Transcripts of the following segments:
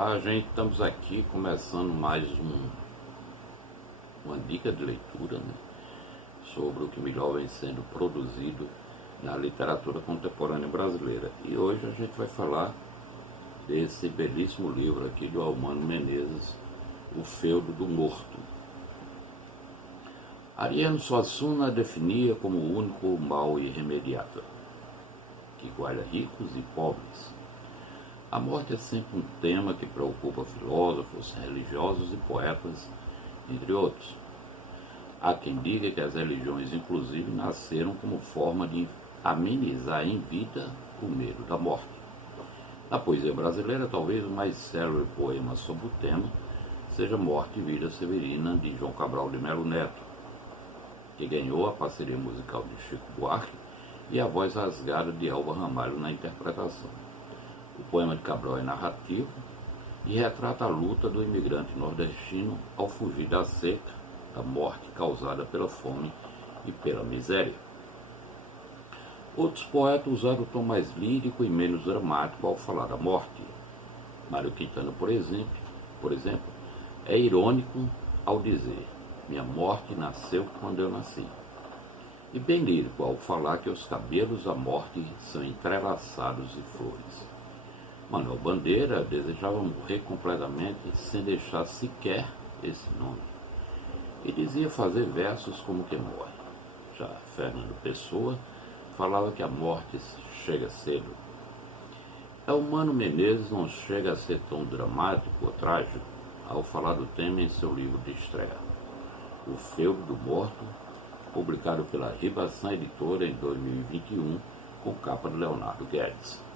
Olá, gente, estamos aqui começando mais uma dica de leitura, né, sobre o que melhor vem sendo produzido na literatura contemporânea brasileira. E hoje a gente vai falar desse belíssimo livro aqui do Almano Menezes, O Feudo do Morto. Ariano Suassuna definia como o único mal irremediável, que iguala ricos e pobres. A morte é sempre um tema que preocupa filósofos, religiosos e poetas, entre outros. Há quem diga que as religiões, inclusive, nasceram como forma de amenizar em vida o medo da morte. Na poesia brasileira, talvez o mais célebre poema sobre o tema seja Morte e Vida Severina, de João Cabral de Melo Neto, que ganhou a parceria musical de Chico Buarque e a voz rasgada de Elba Ramalho na interpretação. O poema de Cabral é narrativo e retrata a luta do imigrante nordestino ao fugir da seca, da morte causada pela fome e pela miséria. Outros poetas usaram o tom mais lírico e menos dramático ao falar da morte. Mário Quintana, por exemplo, é irônico ao dizer: minha morte nasceu quando eu nasci. E bem lírico ao falar que os cabelos da morte são entrelaçados e flores. Manuel Bandeira desejava morrer completamente sem deixar sequer esse nome. E dizia fazer versos como quem morre. Já Fernando Pessoa falava que a morte chega cedo. Almano Menezes não chega a ser tão dramático ou trágico ao falar do tema em seu livro de estreia, O Feudo do Morto, publicado pela Ribação Editora em 2021, com capa de Leonardo Guedes.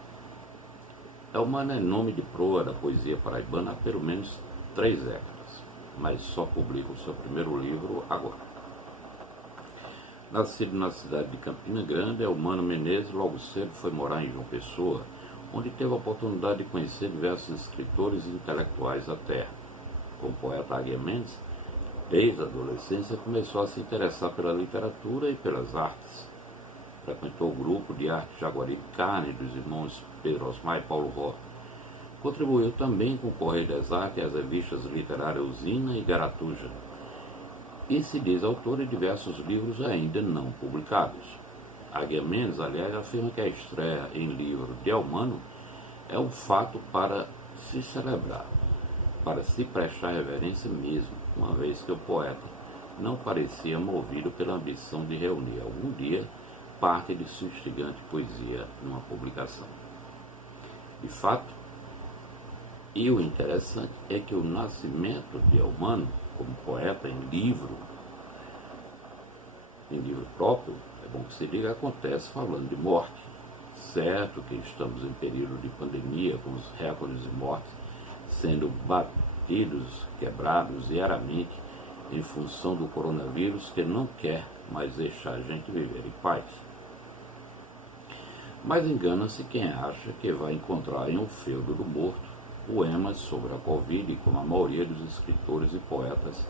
Almano é nome de proa da poesia paraibana há pelo menos 3 décadas, mas só publica o seu primeiro livro agora. Nascido na cidade de Campina Grande, Almano Menezes logo cedo foi morar em João Pessoa, onde teve a oportunidade de conhecer diversos escritores e intelectuais da terra. Como poeta Águia Mendes, desde a adolescência começou a se interessar pela literatura e pelas artes. Frequentou o grupo de arte Jaguaribe Carne dos irmãos Pedro Osmar e Paulo Ró. Contribuiu também com o Correio das Artes e as revistas literárias Usina e Garatuja. E se diz autor de diversos livros ainda não publicados. Águia Mendes, aliás, afirma que a estreia em livro de Almano é um fato para se celebrar, para se prestar reverência mesmo, uma vez que o poeta não parecia movido pela ambição de reunir algum dia parte de sua instigante poesia numa publicação. De fato, e o interessante é que o nascimento de Almano como poeta em livro próprio, é bom que se diga, acontece falando de morte. Certo que estamos em período de pandemia, com os recordes de mortes sendo batidos, quebrados diariamente em função do coronavírus, que não quer mais deixar a gente viver em paz. Mas engana-se quem acha que vai encontrar em O Feudo do Morto poemas sobre a Covid, como a maioria dos escritores e poetas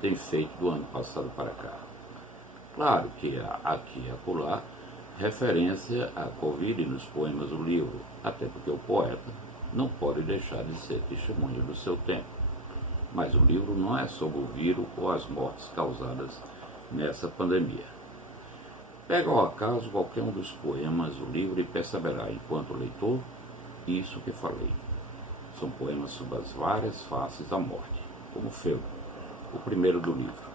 tem feito do ano passado para cá. Claro que há aqui e acolá referência à Covid nos poemas do livro, até porque o poeta não pode deixar de ser testemunha do seu tempo. Mas o livro não é sobre o vírus ou as mortes causadas nessa pandemia. Pega ao acaso qualquer um dos poemas do livro e perceberá, enquanto leitor, isso que falei. São poemas sobre as várias faces da morte, como Feudo, o primeiro do livro.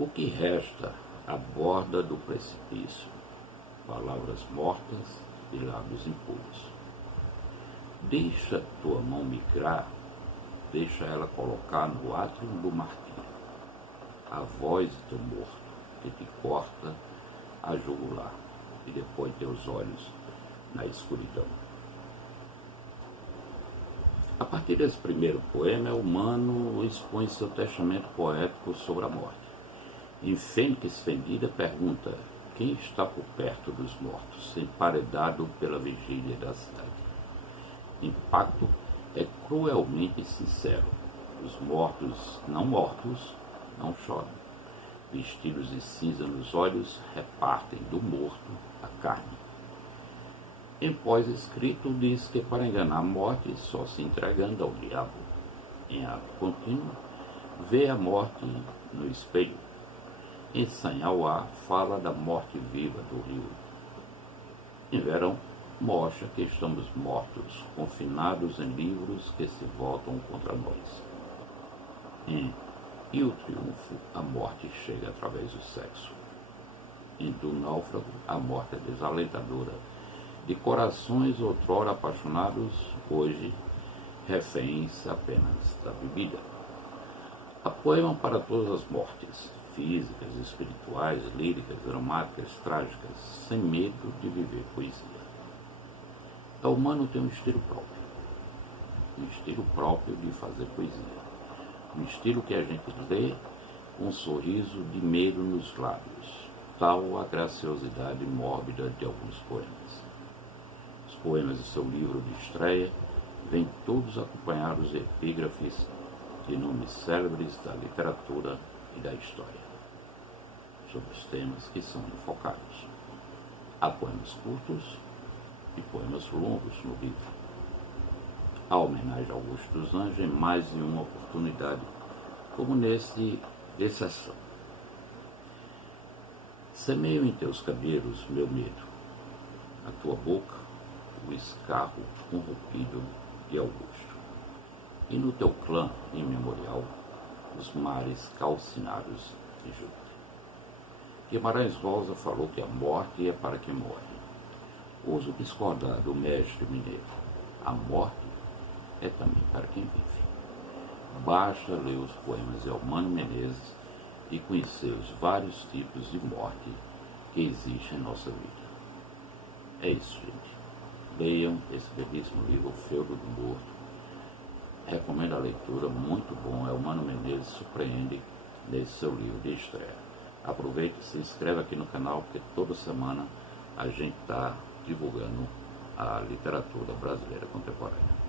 O que resta à borda do precipício? Palavras mortas e lábios impuros. Deixa tua mão migrar, deixa ela colocar no átrio do martírio a voz do teu morto, que te corta a jugular e depois teus olhos na escuridão. A partir desse primeiro poema, Almano expõe seu testamento poético sobre a morte. Em Fênix Fendida pergunta: quem está por perto dos mortos, emparedado pela vigília da cidade? Impacto é cruelmente sincero. Os mortos não choram. Vestidos de cinza nos olhos, repartem do morto a carne. Em pós-escrito diz que para enganar a morte só se entregando ao diabo. Em ato contínuo, vê a morte no espelho. Em Sanhauá fala da morte viva do rio. Em verão, mostra que estamos mortos, confinados em livros que se voltam contra nós. E o triunfo, a morte chega através do sexo. Em Do Náufrago, a morte é desalentadora, de corações outrora apaixonados, hoje reféns apenas da bebida. Há poema para todas as mortes, físicas, espirituais, líricas, dramáticas, trágicas, sem medo de viver poesia. O humano tem um estilo próprio de fazer poesia. Um estilo que a gente lê com um sorriso de medo nos lábios, tal a graciosidade mórbida de alguns poemas. Os poemas de seu livro de estreia vêm todos acompanhados de epígrafes de nomes célebres da literatura e da história, sobre os temas que são enfocados. Há poemas curtos e poemas longos no livro. A homenagem a Augusto dos Anjos em mais de uma oportunidade, como nesse exceção. Semeio em teus cabelos meu medo, a tua boca o escarro corrompido de Augusto, e no teu clã imemorial os mares calcinados de Júpiter. Guimarães Rosa falou que a morte é para quem morre. Ouso discordar do mestre mineiro. A morte é também para quem vive. Basta ler os poemas de Eumano Menezes e conhecer os vários tipos de morte que existem em nossa vida. É isso, gente. Leiam esse belíssimo livro, O Feudo do Morto. Recomendo a leitura, muito bom. Eumano Menezes surpreende nesse seu livro de estreia. Aproveite e se inscreva aqui no canal, porque toda semana a gente está divulgando a literatura brasileira contemporânea.